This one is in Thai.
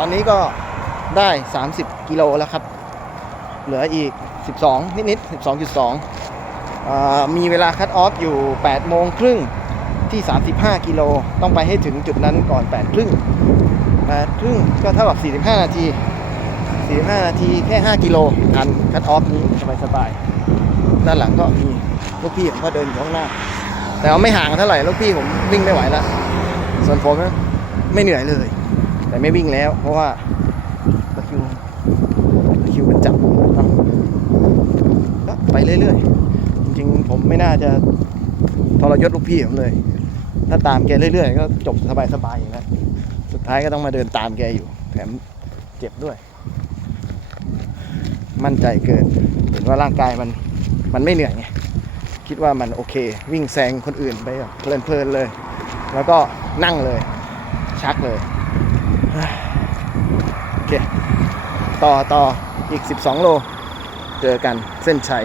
ตอนนี้ก็ได้ 30 กิโลแล้วครับ เหลืออีก 12 นิดๆ12.2อ่ามีเวลาคัดออฟอยู่ 8 โมงครึ่งที่ 35 กิโล ต้องไปให้ถึงจุดนั้นก่อน 8 ครึ่ง 8 ครึ่งก็เท่ากับ 45 นาที 45 นาทีแค่ 5 กิโลทันคัดออฟนี้สบายๆ ด้านหลังก็มีลูกพี่ผมก็เดินอยู่ข้างหน้า แต่ว่าไม่ห่างเท่าไหร่ลูกพี่ผมวิ่งไม่ไหวแล้ว ส่วนผมไม่เหนื่อยเลย แต่ไม่วิ่งแล้ว เพราะว่าตะคิวตะคิวมันจับนะก็ไปเรื่อยๆ จริงๆ ผมไม่น่าจะทรยศลูกพี่ผมเลย ถ้าตามแกเรื่อยๆ ก็จบสบายๆอย่างนั้นสุดท้ายก็ต้องมาเดินตามแกอยู่ แถมเจ็บด้วย มั่นใจเกินเห็นว่าร่างกายมันมันไม่เหนื่อยไงคิดว่ามันโอเค วิ่งแซงคนอื่นไปเพลินๆเลย แล้วก็นั่งเลย ชักเลย โอเค ต่อต่ออีก 12 โล เจอกันเส้นชัย